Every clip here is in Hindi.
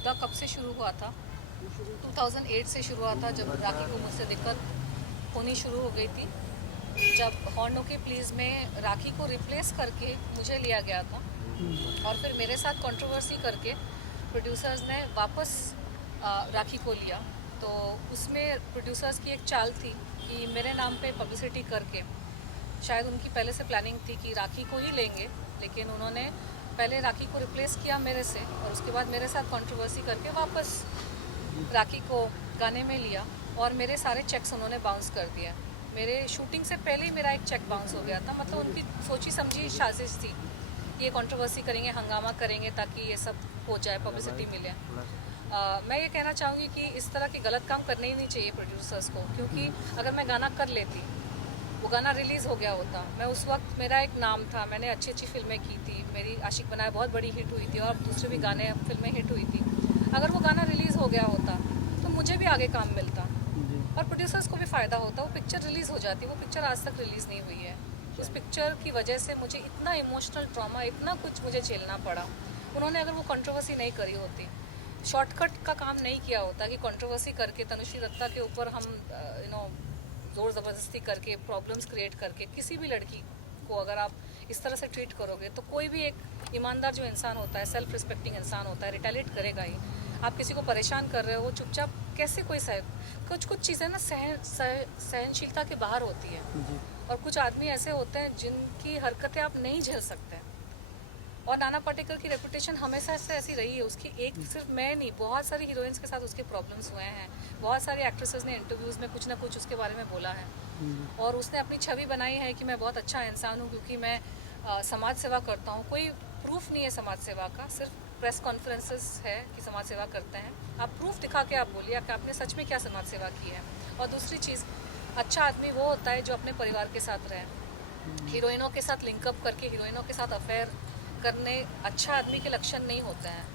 मुद्दा कब से शुरू हुआ था? 2008 से शुरू हुआ था, जब राखी को मुझसे दिक्कत होनी शुरू हो गई थी। जब हॉर्न ओके प्लीज़ में राखी को रिप्लेस करके मुझे लिया गया था और फिर मेरे साथ कंट्रोवर्सी करके प्रोड्यूसर्स ने वापस राखी को लिया। तो उसमें प्रोड्यूसर्स की एक चाल थी कि मेरे नाम पे पब्लिसिटी करके, शायद उनकी पहले से प्लानिंग थी कि राखी को ही लेंगे, लेकिन उन्होंने पहले राखी को रिप्लेस किया मेरे से और उसके बाद मेरे साथ कंट्रोवर्सी करके वापस राखी को गाने में लिया और मेरे सारे चेक्स उन्होंने बाउंस कर दिया। मेरे शूटिंग से पहले ही मेरा एक चेक बाउंस हो गया था। मतलब उनकी सोची समझी साजिश थी कि ये कंट्रोवर्सी करेंगे, हंगामा करेंगे ताकि ये सब हो जाए, पब्लिसिटी मिले। मैं ये कहना चाहूँगी कि इस तरह के गलत काम करने ही नहीं चाहिए प्रोड्यूसर्स को, क्योंकि अगर मैं गाना कर लेती, वो गाना रिलीज़ हो गया होता, मैं उस वक्त मेरा एक नाम था, मैंने अच्छी अच्छी फिल्में की थी, मेरी आशिक बनाया बहुत बड़ी हिट हुई थी और दूसरे भी गाने फिल्में हिट हुई थी। अगर वो गाना रिलीज़ हो गया होता तो मुझे भी आगे काम मिलता और प्रोड्यूसर्स को भी फ़ायदा होता। वो पिक्चर रिलीज़ हो जाती, वो पिक्चर आज तक रिलीज़ नहीं हुई है। उस पिक्चर की वजह से मुझे इतना इमोशनल ट्रॉमा, इतना कुछ मुझे झेलना पड़ा। उन्होंने अगर वो कंट्रोवर्सी नहीं करी होती, शॉर्टकट का काम नहीं किया होता कि कंट्रोवर्सी करके तनुश्री दत्ता के ऊपर हम ज़ोर ज़बरदस्ती करके, प्रॉब्लम्स क्रिएट करके किसी भी लड़की को अगर आप इस तरह से ट्रीट करोगे तो कोई भी एक ईमानदार जो इंसान होता है, सेल्फ रिस्पेक्टिंग इंसान होता है, रिटेलिएट करेगा ही। आप किसी को परेशान कर रहे हो, चुपचाप कैसे कोई कुछ चीज़ें ना सहनशीलता के बाहर होती है और कुछ आदमी ऐसे होते हैं जिनकी हरकतें आप नहीं झेल सकते। और नाना पाटेकर की रेपुटेशन हमेशा से ऐसी रही है। उसकी एक सिर्फ मैं नहीं, बहुत सारी हीरोइंस के साथ उसके प्रॉब्लम्स हुए हैं। बहुत सारी एक्ट्रेसेस ने इंटरव्यूज़ में कुछ ना कुछ उसके बारे में बोला है और उसने अपनी छवि बनाई है कि मैं बहुत अच्छा इंसान हूँ क्योंकि मैं समाज सेवा करता हूँ। कोई प्रूफ नहीं है समाज सेवा का, सिर्फ प्रेस कॉन्फ्रेंसेस है कि समाज सेवा करते हैं। आप प्रूफ दिखा के आप बोलिए कि आपने सच में क्या समाज सेवा की है। और दूसरी चीज़, अच्छा आदमी वो होता है जो अपने परिवार के साथ रहे। हीरोइनों के साथ लिंकअप करके, हीरोइनों के साथ अफेयर करने अच्छा आदमी के लक्षण नहीं होते हैं।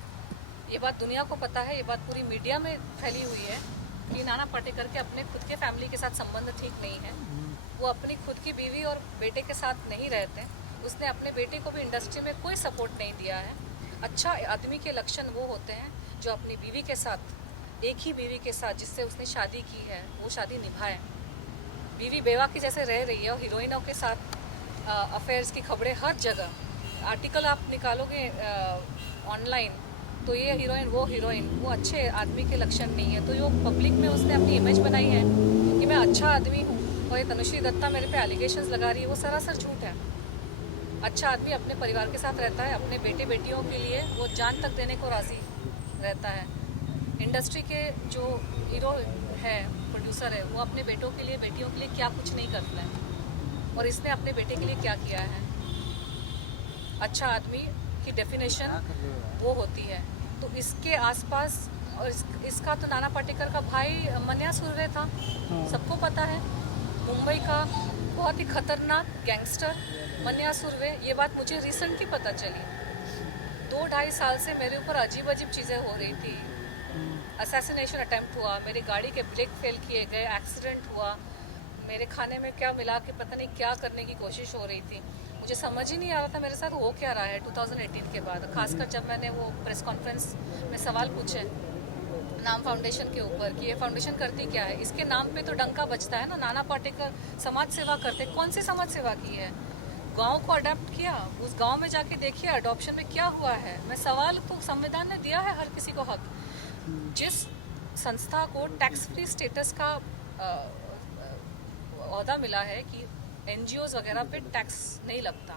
ये बात दुनिया को पता है, ये बात पूरी मीडिया में फैली हुई है कि नाना पाटेकर के अपने खुद के फैमिली के साथ संबंध ठीक नहीं है। वो अपनी खुद की बीवी और बेटे के साथ नहीं रहते। उसने अपने बेटे को भी इंडस्ट्री में कोई सपोर्ट नहीं दिया है। अच्छा आदमी के लक्षण वो होते हैं जो अपनी बीवी के साथ, एक ही बीवी के साथ जिससे उसने शादी की है, वो शादी निभाए। बीवी बेवा की जैसे रह रही है और हीरोइनों के साथ अफेयर्स की खबरें हर जगह, आर्टिकल आप निकालोगे ऑनलाइन तो ये हीरोइन वो हीरोइन, वो अच्छे आदमी के लक्षण नहीं है। तो जो पब्लिक में उसने अपनी इमेज बनाई है कि मैं अच्छा आदमी हूँ और ये तनुश्री दत्ता मेरे पे एलिगेशंस लगा रही है, वो सरासर झूठ है। अच्छा आदमी अपने परिवार के साथ रहता है, अपने बेटे बेटियों के लिए वो जान तक देने को राज़ी रहता है। इंडस्ट्री के जो हीरो है, प्रोड्यूसर है, वो अपने बेटों के लिए, बेटियों के लिए क्या कुछ नहीं करता है और इसने अपने बेटे के लिए क्या किया है। अच्छा आदमी की डेफिनेशन वो होती है। तो इसके आसपास और इसका तो नाना पाटेकर का भाई मन्या सुर्वे था, सबको पता है। मुंबई का बहुत ही खतरनाक गैंगस्टर मन्या सुर्वे। ये बात मुझे रिसेंटली पता चली। 2-2.5 साल से मेरे ऊपर अजीब अजीब चीज़ें हो रही थी। असैसिनेशन अटेम्प्ट हुआ, मेरी गाड़ी के ब्रेक फेल किए गए, एक्सीडेंट हुआ, मेरे खाने में क्या मिला के पता नहीं क्या करने की कोशिश हो रही थी। मुझे समझ ही नहीं आ रहा था मेरे साथ हो क्या रहा है 2018 के बाद। खासकर जब मैंने वो प्रेस कॉन्फ्रेंस में सवाल पूछे नाम फाउंडेशन के ऊपर कि ये फाउंडेशन करती क्या है। इसके नाम पे तो डंका बजता है ना, नाना पाटेकर समाज सेवा करते। कौन सी समाज सेवा की है? गांव को अडेप्ट किया, उस गांव में जाके देखिए अडॉप्शन में क्या हुआ है। मैं सवाल तो, संविधान ने दिया है हर किसी को हक। जिस संस्था को टैक्स फ्री स्टेटस का ओहदा मिला है कि एनजीओज वगैरह पे टैक्स नहीं लगता,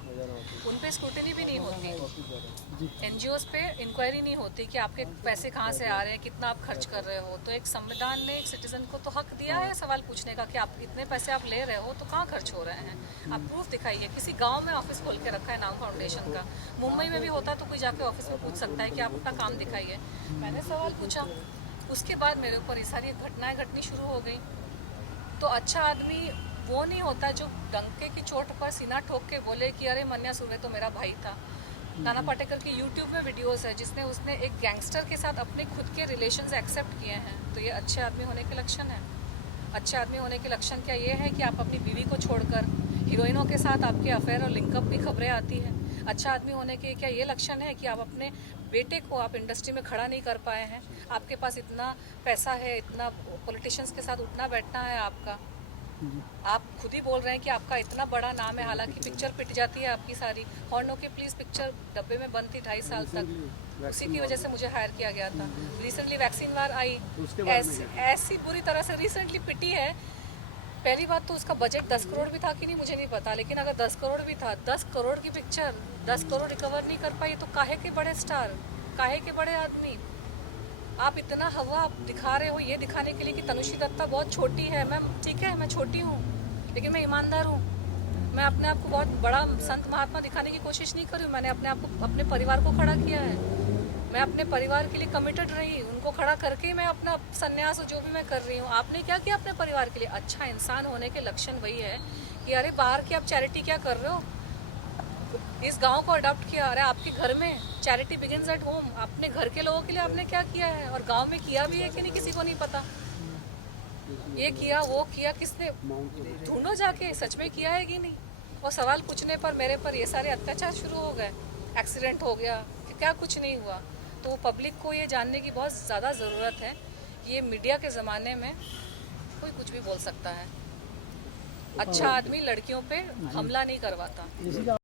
उन पे स्क्रूटिनी भी नहीं होती, एनजीओज पे इंक्वायरी नहीं होती कि आपके पैसे कहाँ से आ रहे हैं, कितना आप खर्च कर रहे हो। तो एक संविधान ने एक सिटीजन को तो हक दिया है सवाल पूछने का कि आप इतने पैसे आप ले रहे हो तो कहाँ खर्च हो रहे हैं, आप प्रूफ दिखाइए। किसी गाँव में ऑफिस खोल के रखा है नाम फाउंडेशन का, मुंबई में भी होता तो कोई जाके ऑफिस में पूछ सकता है कि आप अपना काम दिखाइए। मैंने सवाल पूछा, उसके बाद मेरे ऊपर ये सारी घटनाएं घटनी शुरू हो गई। तो अच्छा आदमी वो नहीं होता जो डंके की चोट पर सीना ठोक के बोले कि अरे मन्या सुर्वे तो मेरा भाई था। नाना पाटेकर की यूट्यूब में वीडियोस है जिसने उसने एक गैंगस्टर के साथ अपने खुद के रिलेशंस एक्सेप्ट किए हैं। तो ये अच्छे आदमी होने के लक्षण है। अच्छे आदमी होने के लक्षण क्या ये है कि आप अपनी बीवी को छोड़कर हीरोइनों के साथ आपके अफेयर और लिंकअप की खबरें आती हैं। अच्छा आदमी होने के क्या ये लक्षण है कि आप अपने बेटे को आप इंडस्ट्री में खड़ा नहीं कर पाए हैं। आपके पास इतना पैसा है, इतना पॉलिटिशियंस के साथ उठना बैठना है आपका। आप खुद ही बोल रहे हैं कि आपका इतना बड़ा नाम है, हालांकि पिक्चर पिट जाती है आपकी सारी। हॉर्न ओके प्लीज पिक्चर डब्बे में बंद थी 2.5 साल तक, उसी की वजह से मुझे हायर किया गया था। रिसेंटली वैक्सीन वार आई, ऐसी बुरी तरह से रिसेंटली पिटी है। पहली बात तो उसका बजट 10 करोड़ भी था कि नहीं मुझे नहीं पता, लेकिन अगर 10 करोड़ भी था, 10 करोड़ की पिक्चर 10 करोड़ रिकवर नहीं कर पाई, तो काहे के बड़े स्टार, काहे के बड़े आदमी। आप इतना हवा दिखा रहे हो ये दिखाने के लिए कि तनुश्री दत्ता बहुत छोटी है। मैं ठीक है, मैं छोटी हूँ, लेकिन मैं ईमानदार हूँ। मैं अपने आप को बहुत बड़ा संत महात्मा दिखाने की कोशिश नहीं कर रही हूँ। मैंने अपने आप को, अपने परिवार को खड़ा किया है। मैं अपने परिवार के लिए कमिटेड रही, उनको खड़ा करके ही मैं अपना संन्यास जो भी मैं कर रही हूँ। आपने क्या किया अपने परिवार के लिए? अच्छा इंसान होने के लक्षण वही है कि अरे बाहर की आप चैरिटी क्या कर रहे हो, इस गांव को अडॉप्ट किया। अरे आपके घर में चैरिटी बिगिंस एट होम। अपने घर के लोगों के लिए आपने क्या किया है, और गांव में किया भी है कि नहीं किसी को नहीं पता। ये किया वो किया, किसने? ढूंढो जाके, सच में किया है कि नहीं। और सवाल पूछने पर मेरे पर ये सारे अत्याचार शुरू हो गए। एक्सीडेंट हो गया, क्या कुछ नहीं हुआ। तो पब्लिक को ये जानने की बहुत ज़्यादा ज़रूरत है कि ये मीडिया के ज़माने में कोई कुछ भी बोल सकता है। अच्छा आदमी लड़कियों पे हमला नहीं करवाता।